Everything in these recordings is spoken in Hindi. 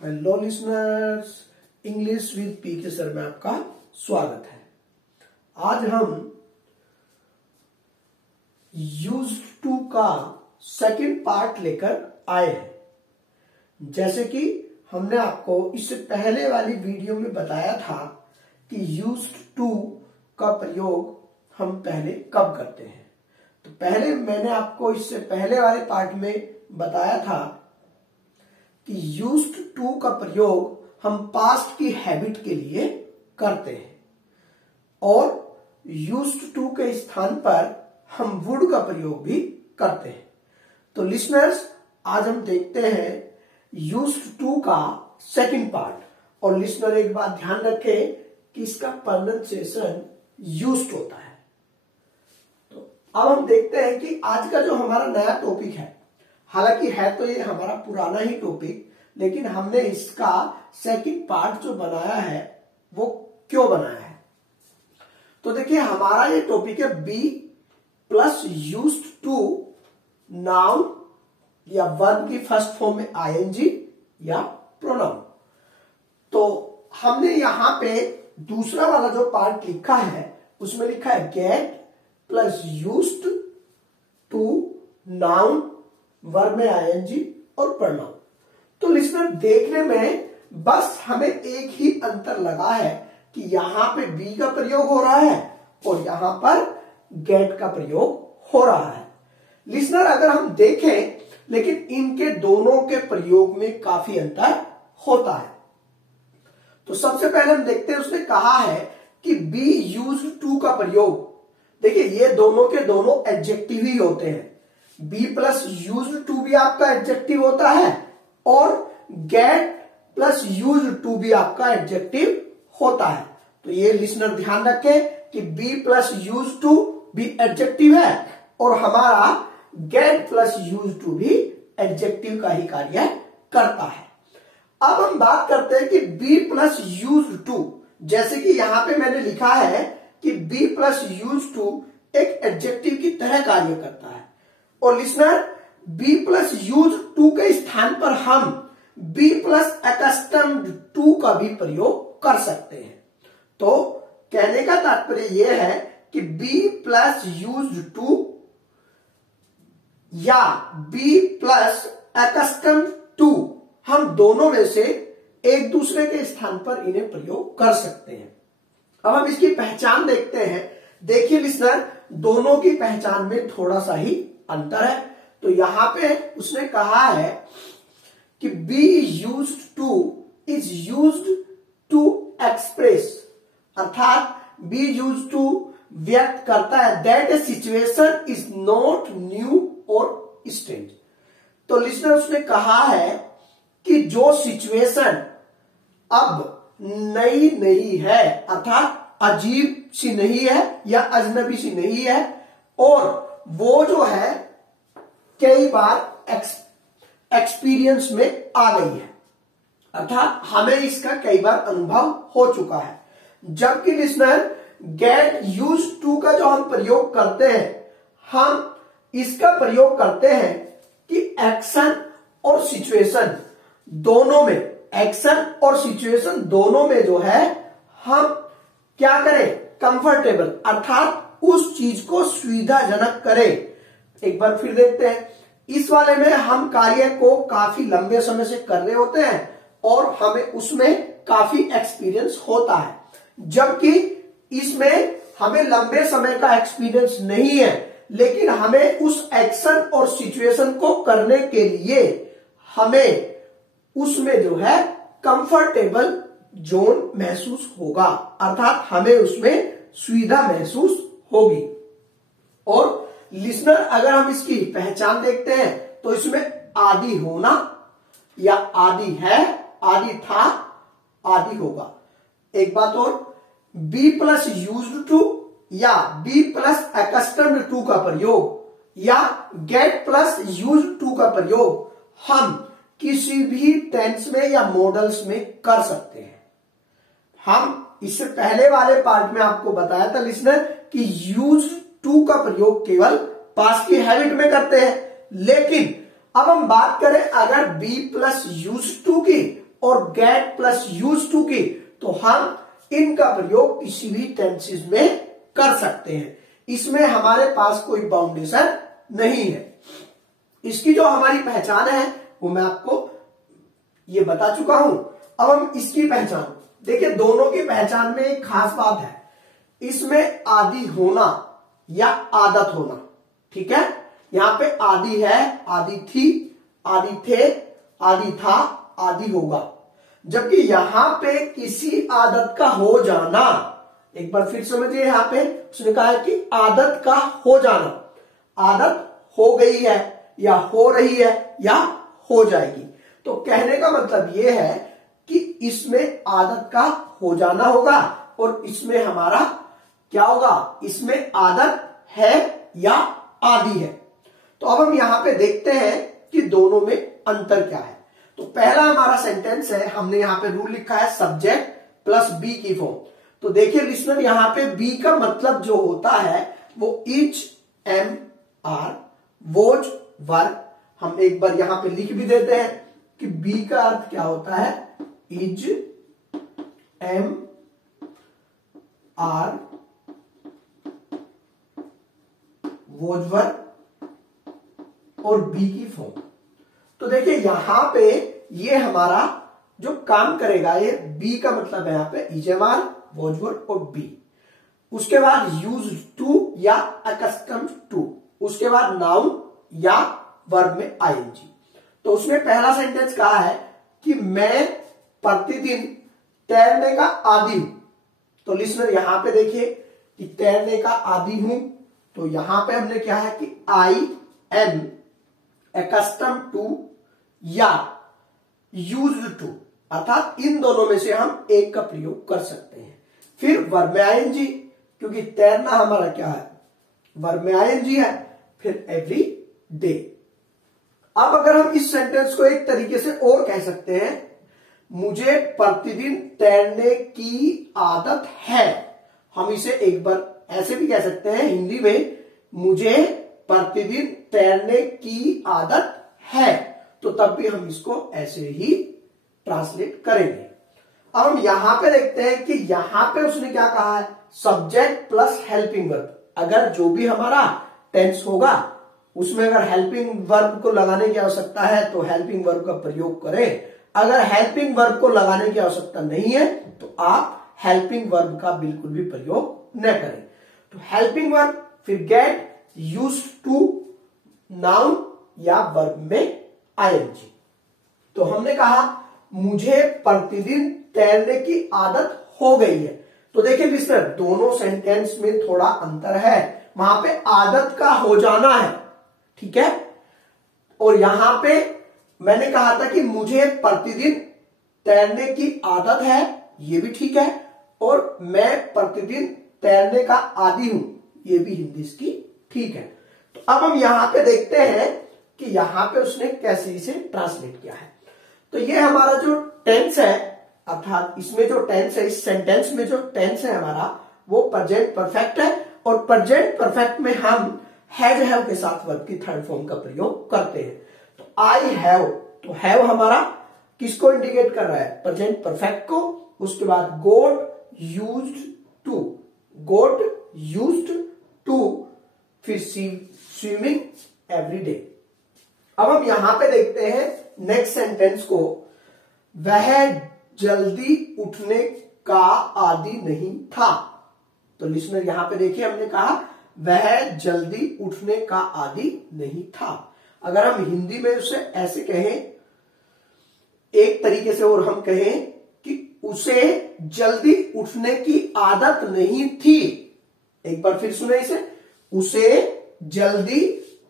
Hello listeners, English with PK sir में आपका स्वागत है। आज हम यूज्ड टू का सेकंड पार्ट लेकर आए हैं। जैसे कि हमने आपको इससे पहले वाली वीडियो में बताया था कि यूज्ड टू का प्रयोग हम पहले कब करते हैं। तो पहले मैंने आपको इससे पहले वाले पार्ट में बताया था कि यूज्ड टू का प्रयोग हम पास्ट की हैबिट के लिए करते हैं और यूज्ड टू के स्थान पर हम वुड का प्रयोग भी करते हैं। तो लिसनर्स, आज हम देखते हैं यूज्ड टू का सेकंड पार्ट। और लिसनर एक बात ध्यान रखें कि इसका प्रोनाउंसिएशन यूज्ड होता है। तो अब हम देखते हैं कि आज का जो हमारा नया टॉपिक है, हालांकि है तो ये हमारा पुराना ही टॉपिक, लेकिन हमने इसका सेकंड पार्ट जो बनाया है वो क्यों बनाया है। तो देखिए, हमारा ये टॉपिक है be plus used to noun या वर्ब की फर्स्ट फॉर्म में आईएनजी या प्रोनाउन। तो हमने यहां पे दूसरा वाला जो पार्ट लिखा है उसमें लिखा है get plus used to noun, verb में आईएनजी और प्रोनाउन। तो लिसनर, देखने में बस हमें एक ही अंतर लगा है कि यहां पे बी का प्रयोग हो रहा है और यहां पर गेट का प्रयोग हो रहा है। लिसनर, अगर हम देखें, लेकिन इनके दोनों के प्रयोग में काफी अंतर होता है। तो सबसे पहले हम देखते हैं, उसने कहा है कि बी यूज्ड टू का प्रयोग, देखिए ये दोनों के दोनों एडजेक्टिव ही होते हैं। बी प्लस यूज्ड टू भी आपका एडजेक्टिव होता है और गेट प्लस यूज्ड टू भी आपका एडजेक्टिव होता है। तो ये लिसनर ध्यान रखें कि बी प्लस यूज्ड टू भी एडजेक्टिव है और हमारा गेट प्लस यूज्ड टू भी एडजेक्टिव का ही कार्य करता है। अब हम बात करते हैं कि बी प्लस यूज्ड टू, जैसे कि यहां पे मैंने लिखा है कि बी प्लस यूज्ड टू एक एडजेक्टिव की तरह कार्य करता है। और listener, be plus use to के स्थान पर हम बी प्लस अकस्टम्ड टू का भी प्रयोग कर सकते हैं। तो कहने का तात्पर्य यह है कि बी प्लस यूज टू या बी प्लस अकस्टम्ड टू, हम दोनों में से एक दूसरे के स्थान पर इन्हें प्रयोग कर सकते हैं। अब हम इसकी पहचान देखते हैं। देखिए लिसनर, दोनों की पहचान में थोड़ा सा ही अंतर है। तो यहां पे उसने कहा है कि be used to is used to express, अर्थात बी यूज्ड टू व्यक्त करता है that a situation is not new और स्ट्रेंज। तो लिसनर, उसने कहा है कि जो सिचुएशन अब नई नहीं है, अर्थात अजीब सी नहीं है या अजनबी सी नहीं है, और वो जो है कई बार एक्सपीरियंस में आ गई है, अर्थात हमें इसका कई बार अनुभव हो चुका है। जबकि लिसनर, गेट यूज टू का जो हम प्रयोग करते हैं, हम इसका प्रयोग करते हैं कि एक्शन और सिचुएशन दोनों में, एक्शन और सिचुएशन दोनों में जो है हम क्या करें, कंफर्टेबल, अर्थात उस चीज को सुविधाजनक करें। एक बार फिर देखते हैं, इस वाले में हम कार्य को काफी लंबे समय से कर रहे होते हैं और हमें उसमें काफी एक्सपीरियंस होता है, जबकि इसमें हमें लंबे समय का एक्सपीरियंस नहीं है, लेकिन हमें उस एक्शन और सिचुएशन को करने के लिए हमें उसमें जो है कंफर्टेबल जोन महसूस होगा, अर्थात हमें उसमें सुविधा महसूस होगी। और लिसनर, अगर हम इसकी पहचान देखते हैं तो इसमें आदि होना या आदि है, आदि था, आदि होगा। एक बात और, बी प्लस यूज्ड टू या बी प्लस अकस्टम्ड टू का प्रयोग या गेट प्लस यूज्ड टू का प्रयोग हम किसी भी टेंस में या मॉडल्स में कर सकते हैं। हम इससे पहले वाले पार्ट में आपको बताया था लिसनर कि यूज्ड टू का प्रयोग केवल पास्ट की हैबिट में करते हैं, लेकिन अब हम बात करें अगर बी प्लस यूज्ड टू की और गेट प्लस यूज टू की, तो हम इनका प्रयोग किसी भी टेंसेस में कर सकते हैं। इसमें हमारे पास कोई बाउंडेशन नहीं है। इसकी जो हमारी पहचान है वो मैं आपको ये बता चुका हूं। अब हम इसकी पहचान, देखिए दोनों की पहचान में एक खास बात है, इसमें आदि होना या आदत होना। ठीक है, यहां पे आदि है, आदि थी, आदि थे, आदि था, आदि होगा। जबकि यहां पे किसी आदत का हो जाना, एक बार फिर समझिए, यहां पे उसने कहा है कि आदत का हो जाना, आदत हो गई है या हो रही है या हो जाएगी। तो कहने का मतलब यह है कि इसमें आदत का हो जाना होगा और इसमें हमारा क्या होगा, इसमें आदत है या आदि है। तो अब हम यहां पे देखते हैं कि दोनों में अंतर क्या है। तो पहला हमारा सेंटेंस है, हमने यहां पे रूल लिखा है सब्जेक्ट प्लस बी की फॉर्म। तो देखिए लिसनर, यहां पे बी का मतलब जो होता है वो इज, एम, आर, वोज, वर। हम एक बार यहां पे लिख भी देते हैं कि बी का अर्थ क्या होता है, इज, एम, आर, वोज, वर और बी की फॉर्म। तो देखिए यहां पे ये हमारा जो काम करेगा, ये बी का मतलब है यहां पे इज, एम, आर, वोज, वर और बी। उसके बाद यूज टू या अकस्टम टू, उसके बाद नाउन या वर्ब में आईएनजी। तो उसने पहला सेंटेंस कहा है कि मैं प्रतिदिन तैरने का आदी हूं। तो लिसनर यहां पे देखिए कि तैरने का आदी हूं, तो यहां पे हमने क्या है कि आई एम एक्स्टम टू या यूज्ड टू, अर्थात इन दोनों में से हम एक का प्रयोग कर सकते हैं। फिर वर्ब में आईएनजी, क्योंकि तैरना हमारा क्या है, वर्ब में आईएनजी है। फिर एवरी डे। अब अगर हम इस सेंटेंस को एक तरीके से और कह सकते हैं, मुझे प्रतिदिन तैरने की आदत है। हम इसे एक बार ऐसे भी कह सकते हैं हिंदी में, मुझे प्रतिदिन तैरने की आदत है। तो तब भी हम इसको ऐसे ही ट्रांसलेट करेंगे। अब हम यहां पे देखते हैं कि यहां पे उसने क्या कहा है, सब्जेक्ट प्लस हेल्पिंग वर्ब। अगर जो भी हमारा टेंस होगा उसमें अगर हेल्पिंग वर्ब को लगाने की आवश्यकता है तो हेल्पिंग वर्ब का प्रयोग करें। अगर हेल्पिंग वर्ब को लगाने की आवश्यकता नहीं है तो आप हेल्पिंग वर्ब का बिल्कुल भी प्रयोग न करें। तो हेल्पिंग वर्ब, फिर गेट, यूज्ड टू, नाउन या वर्ब में आईएनजी। तो हमने कहा मुझे प्रतिदिन तैरने की आदत हो गई है। तो देखिए लिसनर, दोनों सेंटेंस में थोड़ा अंतर है। वहां पे आदत का हो जाना है, ठीक है, और यहां पे मैंने कहा था कि मुझे प्रतिदिन तैरने की आदत है, ये भी ठीक है, और मैं प्रतिदिन तैरने का आदी हूं, ये भी हिंदी इसकी ठीक है। तो अब हम यहां पे देखते हैं कि यहां पे उसने कैसे इसे ट्रांसलेट किया है। तो ये हमारा जो टेंस है, अर्थात इसमें जो टेंस है, इस सेंटेंस में जो टेंस है हमारा, वो प्रेजेंट परफेक्ट है। और प्रेजेंट परफेक्ट में हम हैव के साथ वर्ब की थर्ड फॉर्म का प्रयोग करते हैं। तो आई हैव, तो हैव हमारा किसको इंडिकेट कर रहा है, प्रेजेंट परफेक्ट को। उसके बाद got used to, got used to, फिर स्विमिंग एवरी डे। अब हम यहां पे देखते हैं नेक्स्ट सेंटेंस को, वह जल्दी उठने का आदी नहीं था। तो लिसनर यहां पे देखिए, हमने कहा वह जल्दी उठने का आदी नहीं था। अगर हम हिंदी में उसे ऐसे कहें, एक तरीके से और हम कहें कि उसे जल्दी उठने की आदत नहीं थी। एक बार फिर सुने इसे, उसे जल्दी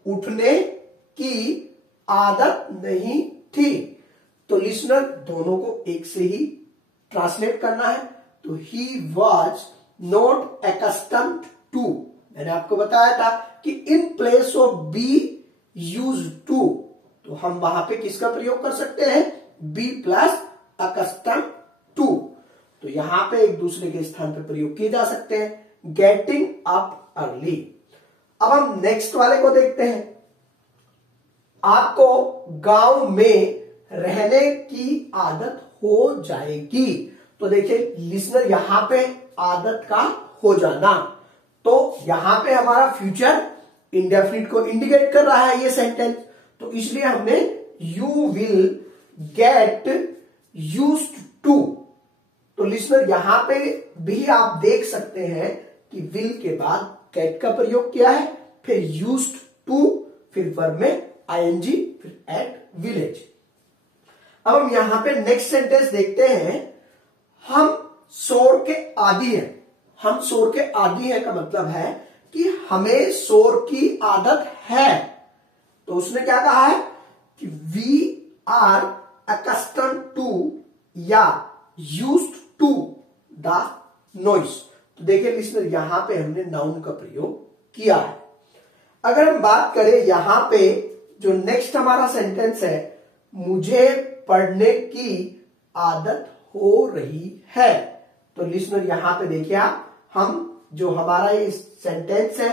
उठने की आदत नहीं थी। तो लिसनर दोनों को एक से ही ट्रांसलेट करना है। तो he was not accustomed to, मैंने आपको बताया था कि in place of be use to, तो हम वहां पे किसका प्रयोग कर सकते हैं, बी प्लस अकस्टम्ड टू। तो यहां पे एक दूसरे के स्थान पे प्रयोग किए जा सकते हैं। Getting up early. अब हम नेक्स्ट वाले को देखते हैं। आपको गांव में रहने की आदत हो जाएगी। तो देखिए लिसनर यहां पे आदत का हो जाना, तो यहां पे हमारा फ्यूचर इंडेफिनिट को इंडिकेट कर रहा है ये सेंटेंस, तो इसलिए हमने you will get used to. तो लिसनर यहां पे भी आप देख सकते हैं कि विल के बाद गेट का प्रयोग किया है, फिर यूज्ड टू, फिर वर्ब में आईएनजी, फिर एट विलेज। अब हम यहां पे नेक्स्ट सेंटेंस देखते हैं। हम शोर के आदी हैं। हम शोर के आदी हैं का मतलब है कि हमें शोर की आदत है। तो उसने क्या कहा है कि वी आर accustomed टू या यूज्ड टू द नॉइस। तो देखिए लिसनर यहां पे हमने नाउन का प्रयोग किया है। अगर हम बात करें यहां पे जो नेक्स्ट हमारा सेंटेंस है, मुझे पढ़ने की आदत हो रही है। तो लिसनर यहां पे देखिए आप, हम जो हमारा ये सेंटेंस है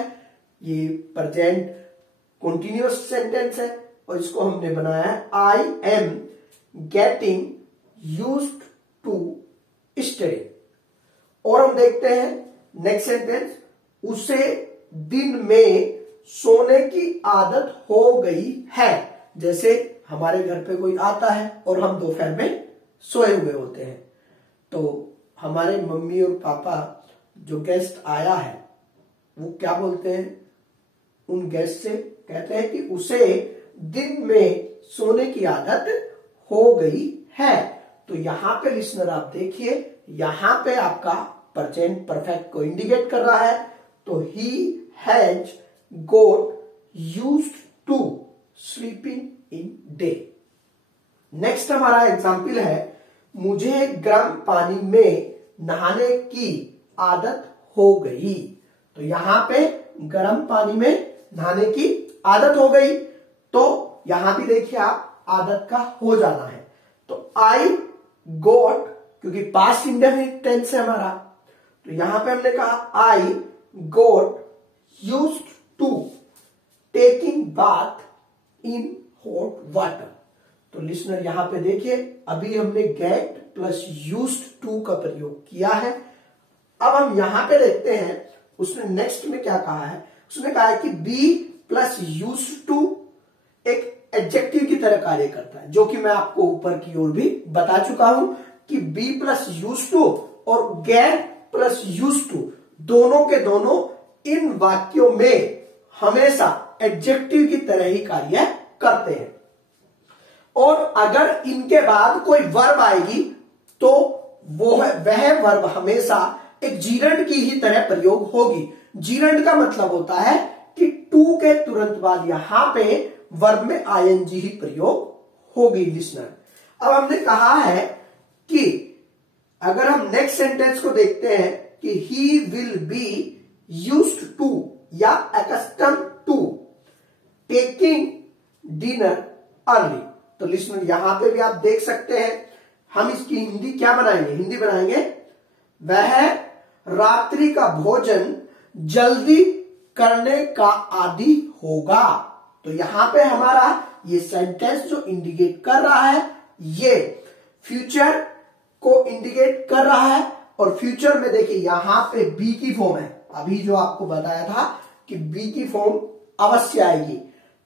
ये प्रेजेंट कंटीन्यूअस सेंटेंस है और इसको हमने बनाया है I am getting used to study. और हम देखते हैं नेक्स्ट सेंटेंस, उसे दिन में सोने की आदत हो गई है। जैसे हमारे घर पे कोई आता है और हम दोपहर में सोए हुए होते हैं, तो हमारे मम्मी और पापा जो गेस्ट आया है वो क्या बोलते हैं, उन गेस्ट से कहते हैं कि उसे दिन में सोने की आदत हो गई है। तो यहां पे लिसनर आप देखिए, यहां पे आपका प्रेजेंट परफेक्ट को इंडिकेट कर रहा है। तो he has got used to sleeping in day. Next हमारा एग्जाम्पल है, मुझे गर्म पानी में नहाने की आदत हो गई। तो यहां पे गर्म पानी में नहाने की आदत हो गई, तो यहां भी देखिए आप आदत का हो जाना है। तो आई गोट, क्योंकि पास्ट इंडेफिनिट टेंस है हमारा, तो यहां पे हमने कहा I got used to taking bath in hot water. तो लिसनर यहां पे देखिए, अभी हमने गेट प्लस यूज्ड टू का प्रयोग किया है। अब हम यहां पे देखते हैं उसने नेक्स्ट में क्या कहा है। उसने कहा है कि बी प्लस यूज्ड टू एक एडजेक्टिव की तरह कार्य करता है, जो कि मैं आपको ऊपर की ओर भी बता चुका हूं कि बी प्लस यूज्ड टू और गेट प्लस यूज्ड टू दोनों के दोनों इन वाक्यों में हमेशा एडजेक्टिव की तरह ही कार्य करते हैं। और अगर इनके बाद कोई वर्ब आएगी तो वह वर्ब हमेशा एक जीरंड की ही तरह प्रयोग होगी। जीरंड का मतलब होता है कि टू के तुरंत बाद यहां पे वर्ब में आईएनजी ही प्रयोग होगी लिसनर। अब हमने कहा है कि अगर हम नेक्स्ट सेंटेंस को देखते हैं कि he will be used to या accustomed to taking dinner early. तो लिसनर यहां पे भी आप देख सकते हैं, हम इसकी हिंदी क्या बनाएंगे, हिंदी बनाएंगे वह रात्रि का भोजन जल्दी करने का आदी होगा। तो यहां पे हमारा ये सेंटेंस जो इंडिकेट कर रहा है ये फ्यूचर को इंडिकेट कर रहा है। और फ्यूचर में देखिए यहां पे बी की फॉर्म है, अभी जो आपको बताया था कि बी की फॉर्म अवश्य आएगी।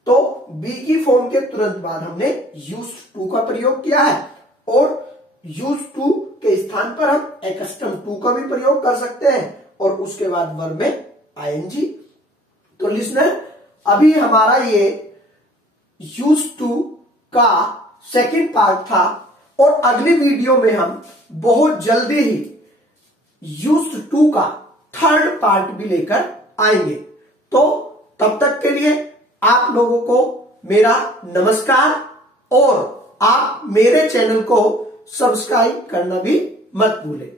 तो बी की फॉर्म के तुरंत बाद हमने यूज्ड टू का प्रयोग किया है और यूज्ड टू के स्थान पर हम accustomed टू का भी प्रयोग कर सकते हैं और उसके बाद वर्ब में आईएनजी। तो लिसनर अभी हमारा ये यूज्ड टू का सेकंड पार्ट था और अगली वीडियो में हम बहुत जल्दी ही यूज्ड टू का थर्ड पार्ट भी लेकर आएंगे। तो तब तक के लिए आप लोगों को मेरा नमस्कार और आप मेरे चैनल को सब्सक्राइब करना भी मत भूलें।